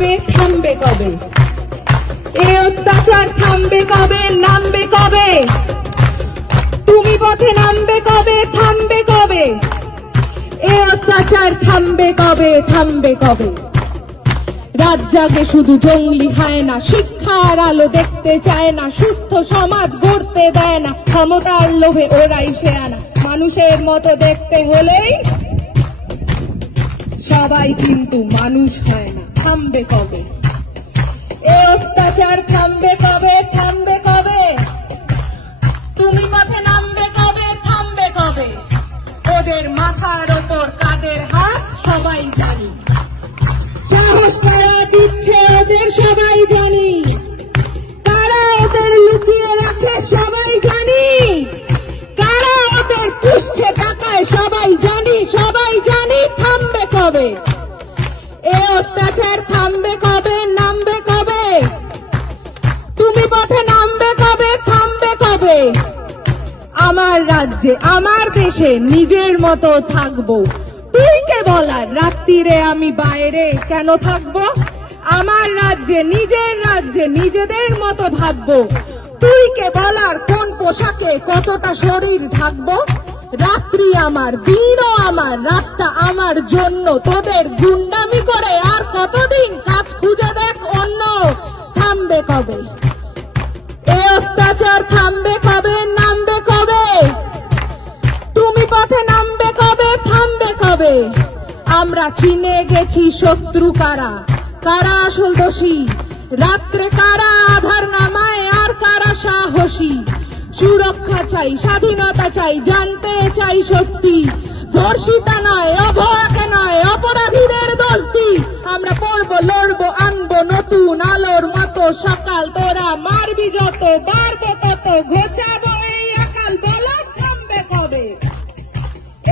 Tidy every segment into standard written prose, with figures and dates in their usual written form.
কবে, থামবে কবে? এ অত্যাচার থামবে কবে, নামবে কবে? তুমি পথে নামবে কবে, থামবে কবে? এ অত্যাচার থামবে কবে, থামবে কবে? রাত জাগে শুধু জঙ্গলি হয় না, শিক্ষার আলো দেখতে চায় না, সুস্থ সমাজ গড়তে দেয় না, ক্ষমতার লোভে ওরাই শেয়ানা। মানুষের মতো দেখতে হলেই সবাই কিন্তু মানুষ হয় না। থামবে কবে? এ অত্যাচার থামবে কবে, থামবে কবে? তুমি পথে নামবে কবে, থামবে কবে? ওদের মাথার ওপর কাদের হাত সবাই জানি, সাহস কারা দিচ্ছে ওদের সবাই জানি, কারা ওদের লুকিয়ে রাখে সবাই জানি, কারা ওদের পুষছে টাকায় সবাই জানি, সবাই জানি। থামবে কবে? এ অত্যাচার থামবে কবে, নামবে কবে? তুমি পথে নামবে কবে, থামবে কবে? আমার রাজ্যে আমার দেশে নিজের মতো থাকবো, তুই কে বলার রাত্রিরে আমি বাইরে কেন থাকবো? আমার রাজ্যে নিজেদের মতো ভাববো, তুই কে বলার কোন পোশাকে কতটা শরীর ঢাকবো? রাত্রি আমার, দিনও আমার, রাস্তা আমার জন্য, তোদের গুন্ডামি করে আর কতদিন কাজ খুঁজে দেখ অন্য। থামবে কবে? এ অত্যাচার থামবে কবে, নামবে কবে? তুমি পথে নামবে কবে, থামবে কবে? আমরা চিনে গেছি শত্রু কারা, কারা আসল দোষী, রাত্রে কারা আধার নামায় আর কারা সাহসী। সুরক্ষা চাই, স্বাধীনতা চাই, জানতে চাই সত্যি, ধর্ষিতা নয়, অভয়াকে নয়, অপরাধীদের দোষ দি। আমরা পড়বো, লড়বো, আনবো নতুন আলোর মতো সকাল, তোরা মারবি যত, বাড়বো তত, ঘোচাবো এই আকাল। বলো থামবে কবে?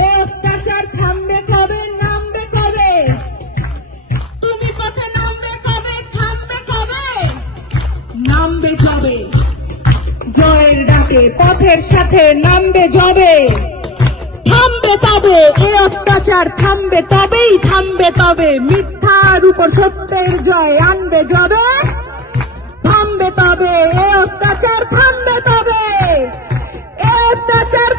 এ অত্যাচার থামবে কবে, নামবে কবে? তুমি পথে নামবে কবে, থামবে কবে? নামবে যবে, জয়ের ডাকে পথের সাথে নামবে যবে, থামবে তবে। এ অত্যাচার থামবে তবেই, থামবে তবে। মিথ্যার উপর সত্যের জয় আনবে যবে, থামবে তবে। এ অত্যাচার থামবে তবে, এ অত্যাচার